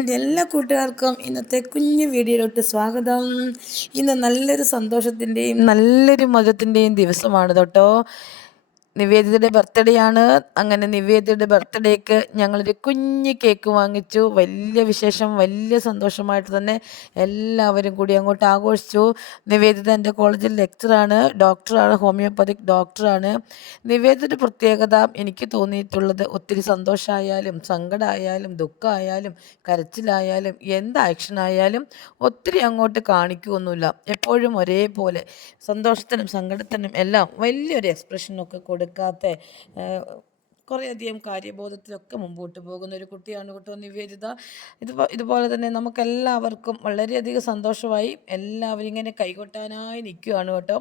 എന്റെ എല്ലാ കൂട്ടുകാർക്കും ഇന്നത്തെ കുഞ്ഞു വീഡിയോയിലോട്ട് സ്വാഗതം. ഇന്ന് നല്ലൊരു സന്തോഷത്തിന്റെയും നല്ലൊരു മകത്തിന്റെയും ദിവസമാണ് കേട്ടോ. നിവേദിതയുടെ ബർത്ത്ഡേ ആണ്. അങ്ങനെ നിവേദിതയുടെ ബർത്ത്ഡേക്ക് ഞങ്ങളൊരു കുഞ്ഞ് കേക്ക് വാങ്ങിച്ചു. വലിയ വിശേഷം വലിയ സന്തോഷമായിട്ട് തന്നെ എല്ലാവരും കൂടി അങ്ങോട്ട് ആഘോഷിച്ചു. നിവേദിത എന്റെ കോളേജിൽ ലെക്ചറാണ് ഡോക്ടറാണ് ഹോമിയോപ്പതിക് ഡോക്ടറാണ് നിവേദിതയുടെ പ്രത്യേകത എനിക്ക് തോന്നിയിട്ടുള്ളത് ഒത്തിരി സന്തോഷമായാലും സങ്കടമായാലും ദുഃഖമായാലും കരച്ചിലായാലും എന്ത് ആക്ഷനായാലും ഒത്തിരി അങ്ങോട്ട് കാണിക്കുകയൊന്നുമില്ല എപ്പോഴും ഒരേപോലെ സന്തോഷത്തിനും സങ്കടത്തിനും എല്ലാം വലിയൊരു എക്സ്പ്രഷനൊക്കെ കൊടുക്കാത്ത കുറേയധികം കാര്യബോധത്തിലൊക്കെ മുമ്പോട്ട് പോകുന്ന ഒരു കുട്ടിയാണ് കേട്ടോ നിവേദിത. ഇത് ഇതുപോലെ തന്നെ നമുക്കെല്ലാവർക്കും വളരെയധികം സന്തോഷമായി എല്ലാവരും ഇങ്ങനെ കൈകൊട്ടാനായി നിൽക്കുകയാണ് കേട്ടോ.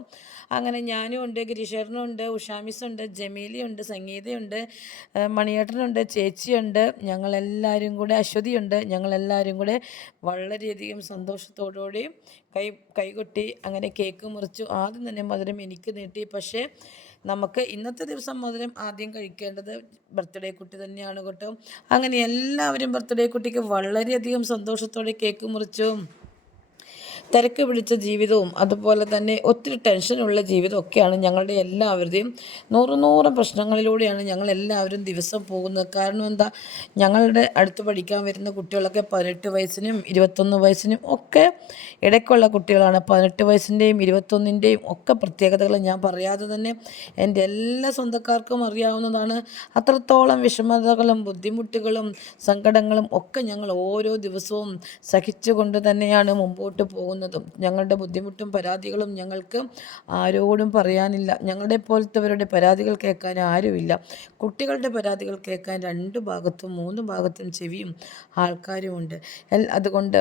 അങ്ങനെ ഞാനും ഉണ്ട് ഗിരീഷേട്ടനും ഉണ്ട് ഉഷാമിസുണ്ട് ജമീലിയുണ്ട് സംഗീതയുണ്ട് മണിയേട്ടനുണ്ട് ചേച്ചിയുണ്ട് ഞങ്ങളെല്ലാവരും കൂടെ അശ്വതിയുണ്ട് ഞങ്ങളെല്ലാവരും കൂടെ വളരെയധികം സന്തോഷത്തോടുകൂടി കൈ കൈകൊട്ടി അങ്ങനെ കേക്ക് മുറിച്ചു. ആദ്യം തന്നെ മധുരം എനിക്ക് നീട്ടി പക്ഷേ നമുക്ക് ഇന്നത്തെ ദിവസം മുതലും ആദ്യം കഴിക്കേണ്ടത് ബർത്ത്ഡേ കുട്ടി തന്നെയാണ് കേട്ടോ. അങ്ങനെ എല്ലാവരും ബർത്ത്ഡേ കുട്ടിക്ക് വളരെയധികം സന്തോഷത്തോടെ കേക്ക് മുറിച്ചു തിരക്ക് പിടിച്ച ജീവിതവും അതുപോലെ തന്നെ ഒത്തിരി ടെൻഷനുള്ള ജീവിതവും ഒക്കെയാണ് ഞങ്ങളുടെ എല്ലാവരുടെയും. നൂറ് നൂറ് പ്രശ്നങ്ങളിലൂടെയാണ് ഞങ്ങൾ എല്ലാവരും ദിവസം പോകുന്നത്. കാരണം എന്താ? ഞങ്ങളുടെ അടുത്ത് പഠിക്കാൻ വരുന്ന കുട്ടികളൊക്കെ പതിനെട്ട് വയസ്സിനും ഇരുപത്തൊന്ന് വയസ്സിനും ഒക്കെ ഇടയ്ക്കുള്ള കുട്ടികളാണ്. പതിനെട്ട് വയസ്സിന്റെയും ഇരുപത്തൊന്നിന്റെയും ഒക്കെ പ്രത്യേകതകൾ ഞാൻ പറയാതെ തന്നെ എന്റെ എല്ലാ സ്വന്തക്കാർക്കും അറിയാവുന്നതാണ്. അത്രത്തോളം വിഷമതകളും ബുദ്ധിമുട്ടുകളും സങ്കടങ്ങളും ഒക്കെ ഞങ്ങൾ ഓരോ ദിവസവും സഹിച്ചുകൊണ്ട് തന്നെയാണ് മുമ്പോട്ട് പോകുന്നത്. പോകുന്നതും ഞങ്ങളുടെ ബുദ്ധിമുട്ടും പരാതികളും ഞങ്ങൾക്ക് ആരോടും പറയാനില്ല. ഞങ്ങളുടെ പോലത്തെവരുടെ പരാതികൾ കേൾക്കാൻ ആരുമില്ല. കുട്ടികളുടെ പരാതികൾ കേൾക്കാൻ രണ്ട് ഭാഗത്തും മൂന്ന് ഭാഗത്തും ചെവിയും ആൾക്കാരുമുണ്ട്. അതുകൊണ്ട്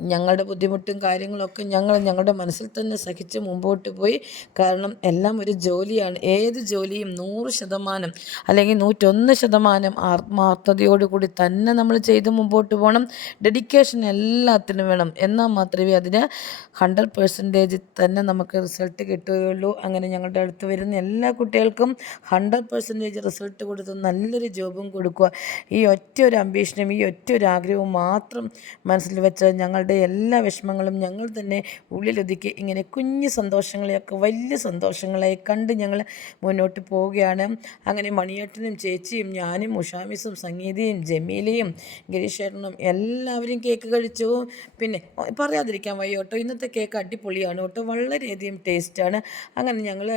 ഞങ്ങളുടെ ബുദ്ധിമുട്ടും കാര്യങ്ങളൊക്കെ ഞങ്ങൾ ഞങ്ങളുടെ മനസ്സിൽ തന്നെ സഹിച്ച് മുമ്പോട്ട് പോയി. കാരണം എല്ലാം ഒരു ജോലിയാണ്. ഏത് ജോലിയും നൂറ് ശതമാനം അല്ലെങ്കിൽ നൂറ്റൊന്ന് ശതമാനം ആത്മാർത്ഥതയോടുകൂടി തന്നെ നമ്മൾ ചെയ്ത് മുമ്പോട്ട് പോകണം. ഡെഡിക്കേഷൻ എല്ലാത്തിനും വേണം. എന്നാൽ മാത്രമേ അതിന് ഹൺഡ്രഡ് പെർസെന്റേജ് തന്നെ നമുക്ക് റിസൾട്ട് കിട്ടുകയുള്ളൂ. അങ്ങനെ ഞങ്ങളുടെ അടുത്ത് വരുന്ന എല്ലാ കുട്ടികൾക്കും ഹൺഡ്രഡ് പെർസെന്റേജ് റിസൾട്ട് കൊടുത്ത് നല്ലൊരു ജോബും കൊടുക്കുക. ഈ ഒറ്റ ഒരു അംബീഷനും ഈ ഒറ്റ ഒരു ആഗ്രഹവും മാത്രം മനസ്സിൽ വെച്ച് ഞങ്ങൾ ഞങ്ങളുടെ എല്ലാ വിഷമങ്ങളും ഞങ്ങൾ തന്നെ ഉള്ളിലൊതുക്കി ഇങ്ങനെ കുഞ്ഞു സന്തോഷങ്ങളെയൊക്കെ വലിയ സന്തോഷങ്ങളായി കണ്ട് ഞങ്ങൾ മുന്നോട്ട് പോവുകയാണ്. അങ്ങനെ മണിയേട്ടനും ചേച്ചിയും ഞാനും ഉഷാമിസും സംഗീതയും ജമീലയും ഗിരീഷേട്ടനും എല്ലാവരും കേക്ക് കഴിച്ചു. പിന്നെ പറയാതിരിക്കാൻ വയ്യ കേട്ടോ ഇന്നത്തെ കേക്ക് അടിപൊളിയാണ് കേട്ടോ വളരെയധികം ടേസ്റ്റാണ്. അങ്ങനെ ഞങ്ങൾ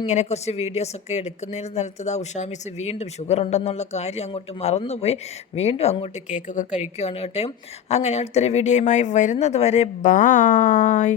ഇങ്ങനെ കുറച്ച് വീഡിയോസൊക്കെ എടുക്കുന്നതിന് ആ ഉഷാമിസ് വീണ്ടും ഷുഗർ ഉണ്ടെന്നുള്ള കാര്യം അങ്ങോട്ട് മറന്നുപോയി വീണ്ടും അങ്ങോട്ട് കേക്കൊക്കെ കഴിക്കുകയാണ് കേട്ടോ. അങ്ങനെ അടുത്തൊരു വീഡിയോയുമായി വരുന്നത് വരെ ബായ്